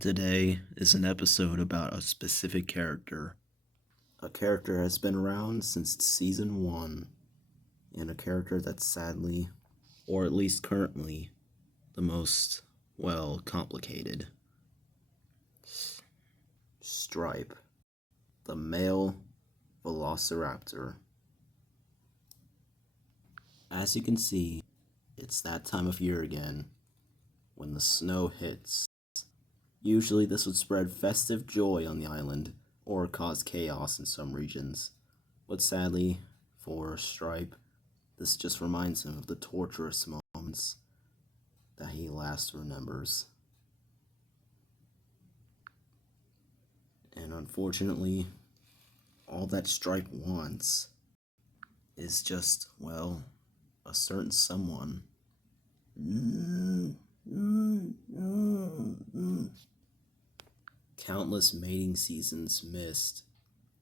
Today is an episode about a specific character. A character has been around since season 1, and a character that's sadly, or at least currently, the most, complicated. Stripe, the male velociraptor. As you can see, it's that time of year again, when the snow hits. Usually this would spread festive joy on the island, or cause chaos in some regions. But sadly, for Stripe, this just reminds him of the torturous moments that he last remembers. And unfortunately, all that Stripe wants is just, a certain someone. Countless mating seasons missed,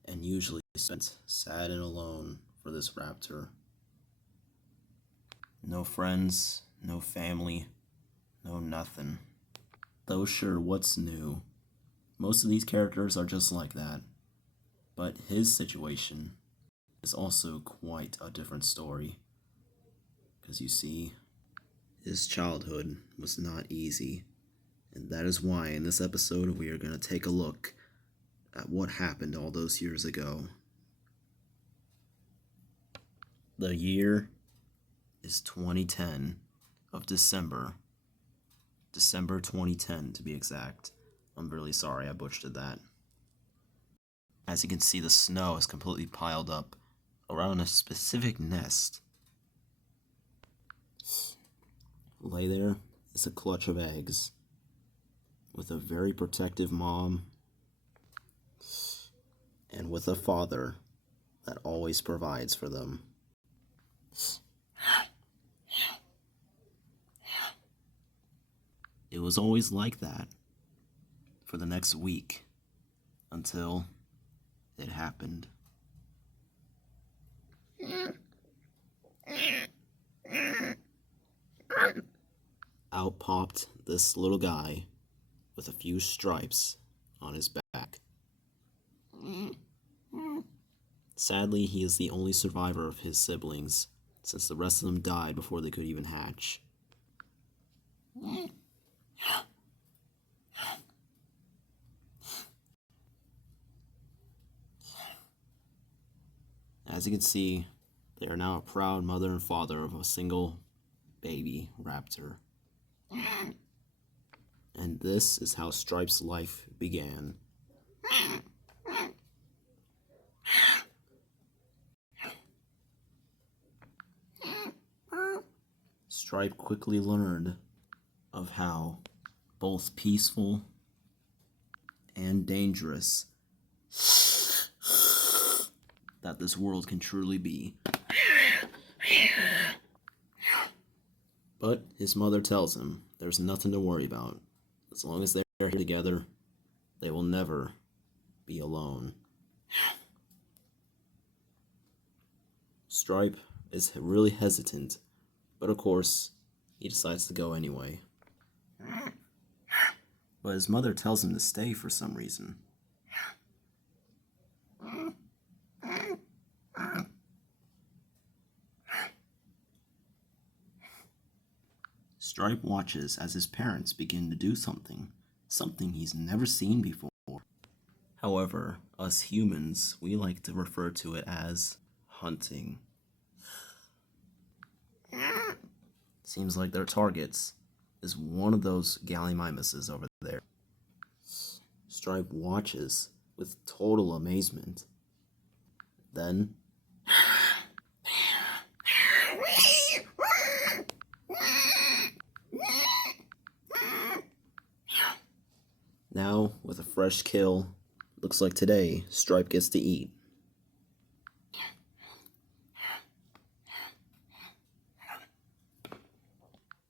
and usually spent sad and alone for this raptor. No friends, no family, no nothing. Though sure, what's new? Most of these characters are just like that, but his situation is also quite a different story. Because you see, his childhood was not easy. And that is why in this episode we are going to take a look at what happened all those years ago. The year is 2010 of December. December 2010 to be exact. I'm really sorry I butchered that. As you can see, the snow is completely piled up around a specific nest. Lay there is a clutch of eggs, with a very protective mom, and with a father that always provides for them. It was always like that for the next week, until it happened. Out popped this little guy with a few stripes on his back. Sadly, he is the only survivor of his siblings, since the rest of them died before they could even hatch. As you can see, they are now a proud mother and father of a single baby raptor. And this is how Stripe's life began. Stripe quickly learned of how both peaceful and dangerous that this world can truly be. But his mother tells him there's nothing to worry about. As long as they're here together, they will never be alone. Stripe is really hesitant, but of course, he decides to go anyway. But his mother tells him to stay for some reason. Stripe watches as his parents begin to do something he's never seen before. However, us humans, we like to refer to it as hunting. Seems like their targets is one of those gallimimuses over there. Stripe watches with total amazement. Then now, with a fresh kill, looks like today Stripe gets to eat.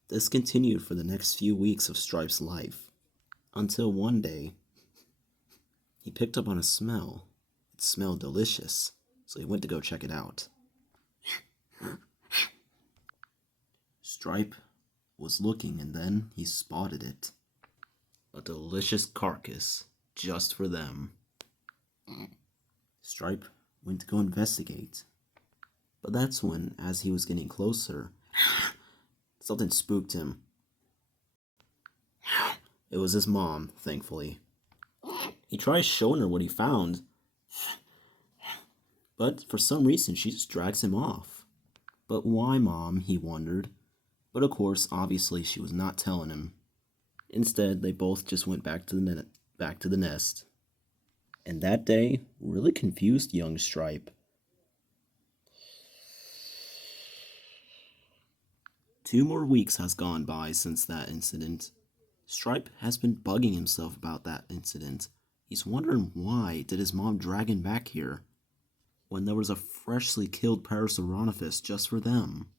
This continued for the next few weeks of Stripe's life, until one day, he picked up on a smell. It smelled delicious, so he went to go check it out. Stripe was looking, and then he spotted it. a delicious carcass just for them. Stripe went to go investigate. But that's when, as he was getting closer, something spooked him. It was his mom, thankfully. He tries showing her what he found, but for some reason she just drags him off. But why, Mom? He wondered. But of course, obviously she was not telling him. Instead, they both just went back to the nest. And that day really confused young Stripe. 2 more weeks has gone by since that incident. Stripe has been bugging himself about that incident. He's wondering why did his mom drag him back here when there was a freshly killed Parasaurolophus just for them.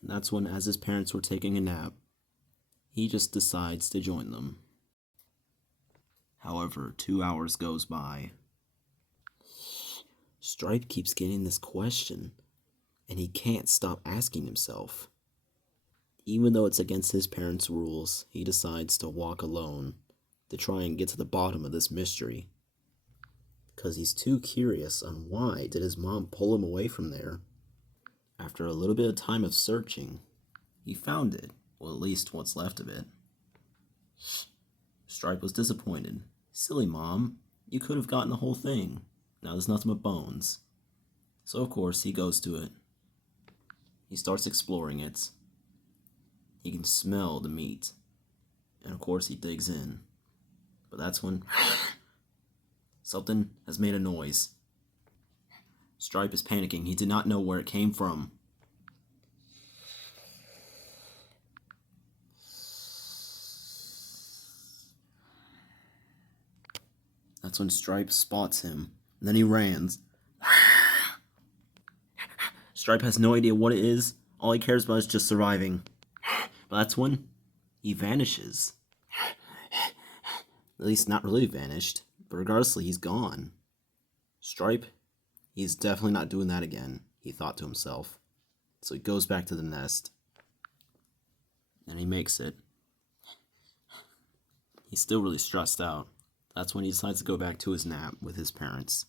And that's when, as his parents were taking a nap, he just decides to join them. However, 2 hours goes by. Stripe keeps getting this question, and he can't stop asking himself. Even though it's against his parents' rules, he decides to walk alone to try and get to the bottom of this mystery. Because he's too curious on why did his mom pull him away from there. After a little bit of time of searching, he found it, or at least what's left of it. Stripe was disappointed. Silly Mom, you could have gotten the whole thing. Now there's nothing but bones. So of course he goes to it. He starts exploring it. He can smell the meat. And of course he digs in. But that's when something has made a noise. Stripe is panicking. He did not know where it came from. That's when Stripe spots him. And then he runs. Stripe has no idea what it is. All he cares about is just surviving. But that's when he vanishes. At least not really vanished. But regardless, he's gone. Stripe, he's definitely not doing that again, he thought to himself. So he goes back to the nest. And he makes it. He's still really stressed out. That's when he decides to go back to his nap with his parents.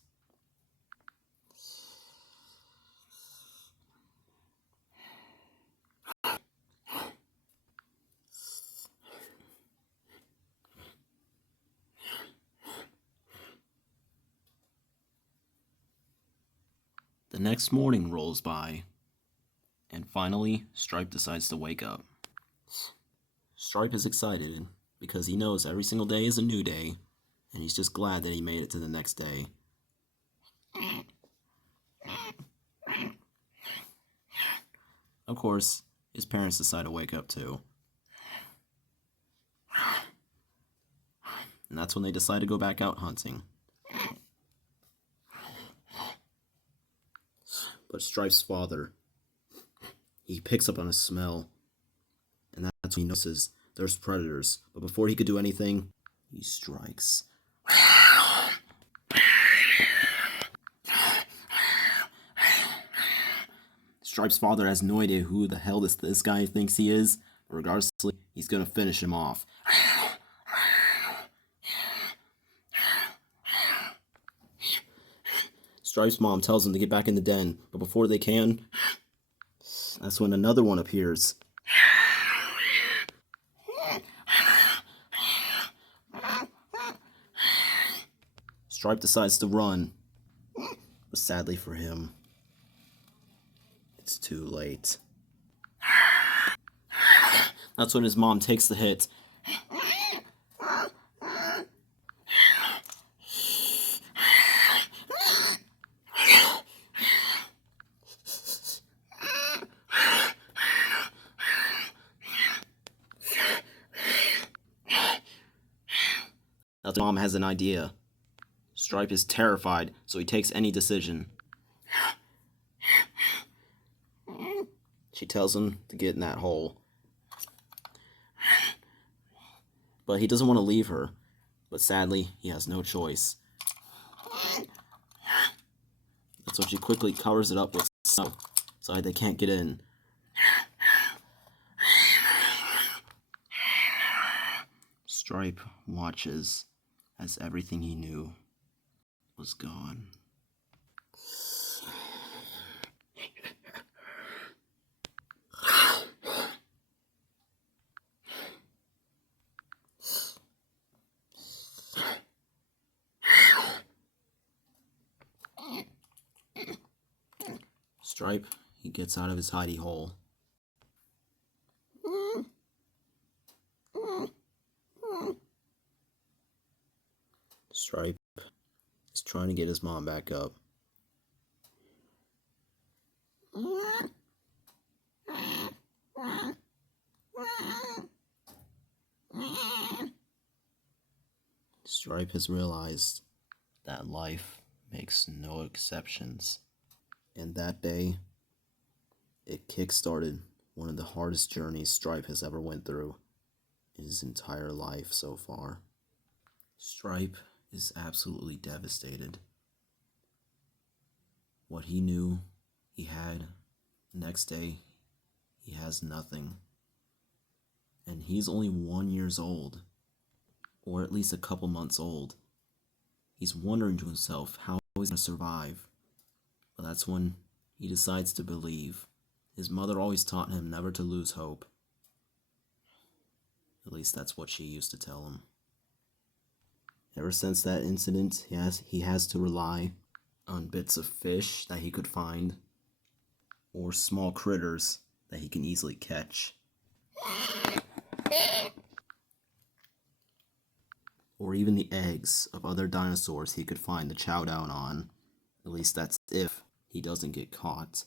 The next morning rolls by, and finally, Stripe decides to wake up. Stripe is excited because he knows every single day is a new day, and he's just glad that he made it to the next day. Of course, his parents decide to wake up too. And that's when they decide to go back out hunting. But Stripe's father, he picks up on a smell, and that's when he notices there's predators. But before he could do anything, he strikes. Stripe's father has no idea who the hell this guy thinks he is. Regardless, he's gonna finish him off. Stripe's mom tells him to get back in the den, but before they can, that's when another one appears. Stripe decides to run, but sadly for him, it's too late. That's when his mom takes the hit. Now the mom has an idea. Stripe is terrified, so he takes any decision. She tells him to get in that hole. But he doesn't want to leave her. But sadly, he has no choice. That's when she quickly covers it up with snow, so they can't get in. Stripe watches as everything he knew was gone. Stripe, he gets out of his hidey hole. Stripe is trying to get his mom back up. Stripe has realized that life makes no exceptions. And that day, it kick-started one of the hardest journeys Stripe has ever went through in his entire life so far. Stripe is absolutely devastated. What he knew he had, next day, he has nothing. And he's only 1 year old, or at least a couple months old. He's wondering to himself how he's going to survive. But that's when he decides to believe. His mother always taught him never to lose hope. At least that's what she used to tell him. Ever since that incident, he has to rely on bits of fish that he could find, or small critters that he can easily catch. Or even the eggs of other dinosaurs he could find to chow down on. At least that's if he doesn't get caught.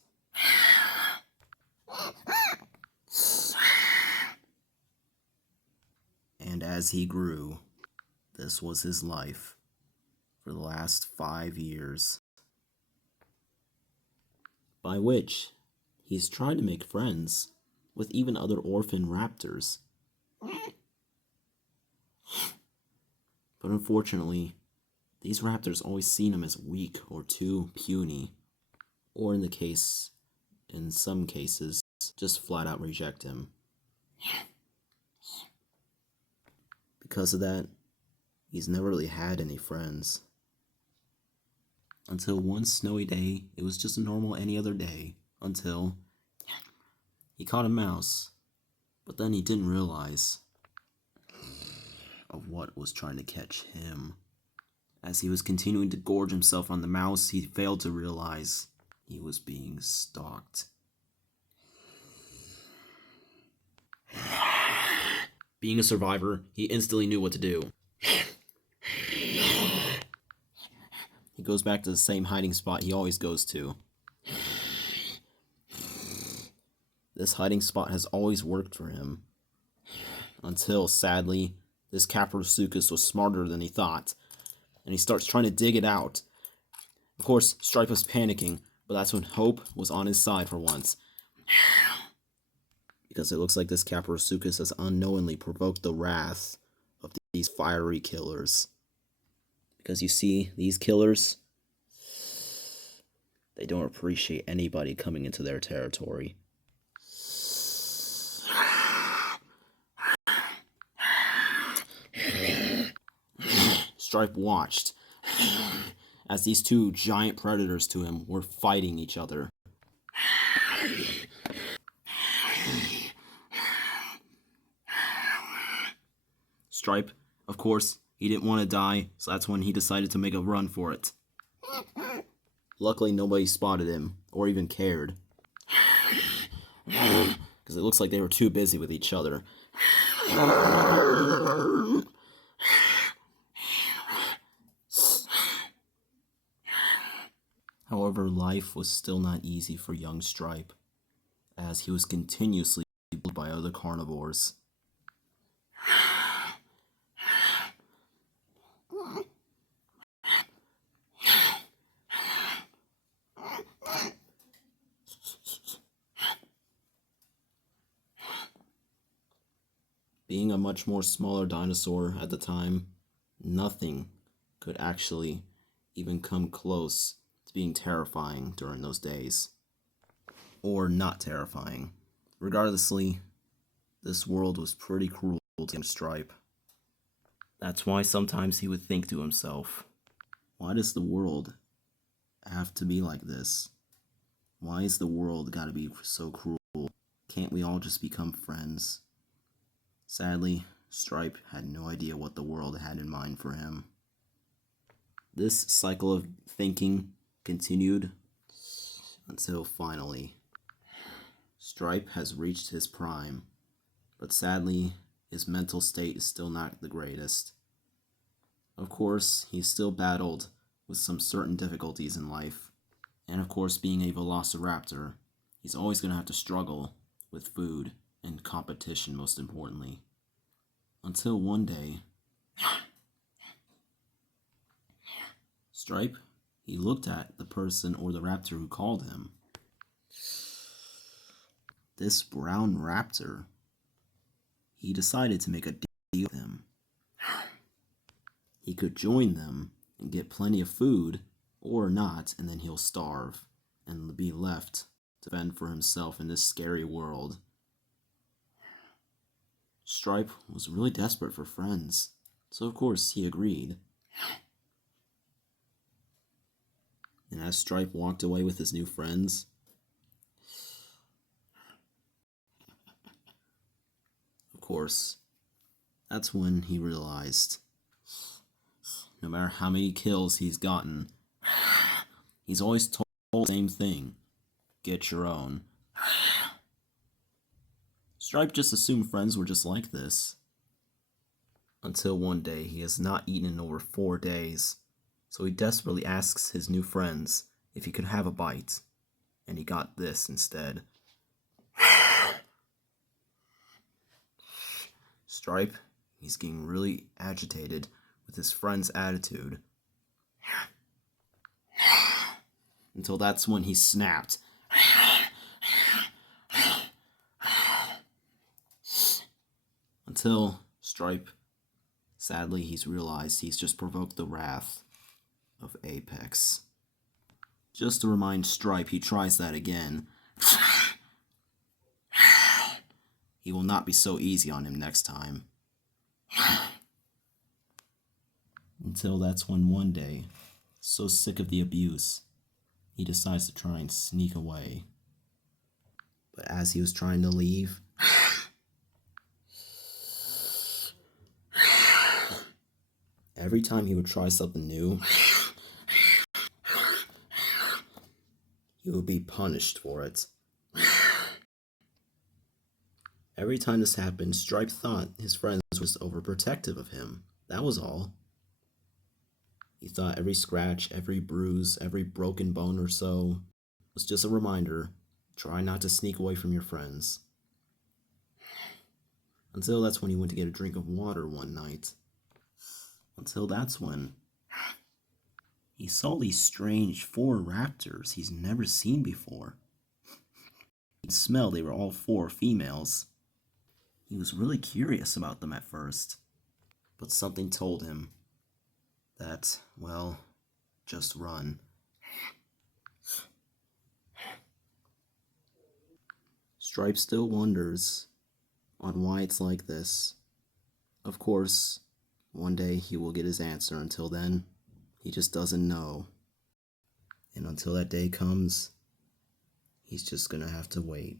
And as he grew, this was his life for the last 5 years. By which, he's tried to make friends with even other orphan raptors. But unfortunately, these raptors always seen him as weak or too puny, or in some cases, just flat out reject him. Because of that, he's never really had any friends. Until one snowy day, it was just a normal any other day, until he caught a mouse, but then he didn't realize of what was trying to catch him. As he was continuing to gorge himself on the mouse, he failed to realize he was being stalked. Being a survivor, he instantly knew what to do. He goes back to the same hiding spot he always goes to. This hiding spot has always worked for him. Until, sadly, this Caprosuchus was smarter than he thought, and he starts trying to dig it out. Of course, Stripe was panicking, but that's when hope was on his side for once. Because it looks like this Caprosuchus has unknowingly provoked the wrath of these fiery killers. Because you see, these killers, they don't appreciate anybody coming into their territory. Stripe watched as these two giant predators to him were fighting each other. Stripe, of course, he didn't want to die, so that's when he decided to make a run for it. Luckily, nobody spotted him, or even cared. Because it looks like they were too busy with each other. However, life was still not easy for young Stripe, as he was continuously bullied by other carnivores. Being a much more smaller dinosaur at the time, nothing could actually even come close to being terrifying during those days. Or not terrifying. Regardlessly, this world was pretty cruel to young Stripe. That's why sometimes he would think to himself, why does the world have to be like this? Why is the world gotta be so cruel? Can't we all just become friends? Sadly, Stripe had no idea what the world had in mind for him. This cycle of thinking continued until finally, Stripe has reached his prime, but sadly, his mental state is still not the greatest. Of course, he's still battled with some certain difficulties in life, and of course, being a velociraptor, he's always going to have to struggle with food and competition, most importantly. Until one day, Stripe, he looked at the person or the raptor who called him. This brown raptor, he decided to make a deal with him. He could join them and get plenty of food, or not, and then he'll starve and be left to fend for himself in this scary world. Stripe was really desperate for friends, so of course he agreed. And as Stripe walked away with his new friends, of course, that's when he realized no matter how many kills he's gotten, he's always told the same thing: get your own. Stripe just assumed friends were just like this. Until one day he has not eaten in over 4 days, so he desperately asks his new friends if he could have a bite, and he got this instead. Stripe, he's getting really agitated with his friend's attitude. Until that's when he snapped. Until Stripe, sadly, he's realized he's just provoked the wrath of Apex. Just to remind Stripe, he tries that again. He will not be so easy on him next time. Until that's when one day, so sick of the abuse, he decides to try and sneak away. But as he was trying to leave, every time he would try something new, he would be punished for it. Every time this happened, Stripe thought his friends was overprotective of him. That was all. He thought every scratch, every bruise, every broken bone or so was just a reminder: try not to sneak away from your friends. Until that's when he went to get a drink of water one night. Until that's when he saw these strange 4 raptors he's never seen before. He could smell they were all 4 females. He was really curious about them at first, but something told him that, well, just run. Stripe still wonders on why it's like this. Of course, one day he will get his answer. Until then, he just doesn't know. And until that day comes, he's just gonna have to wait.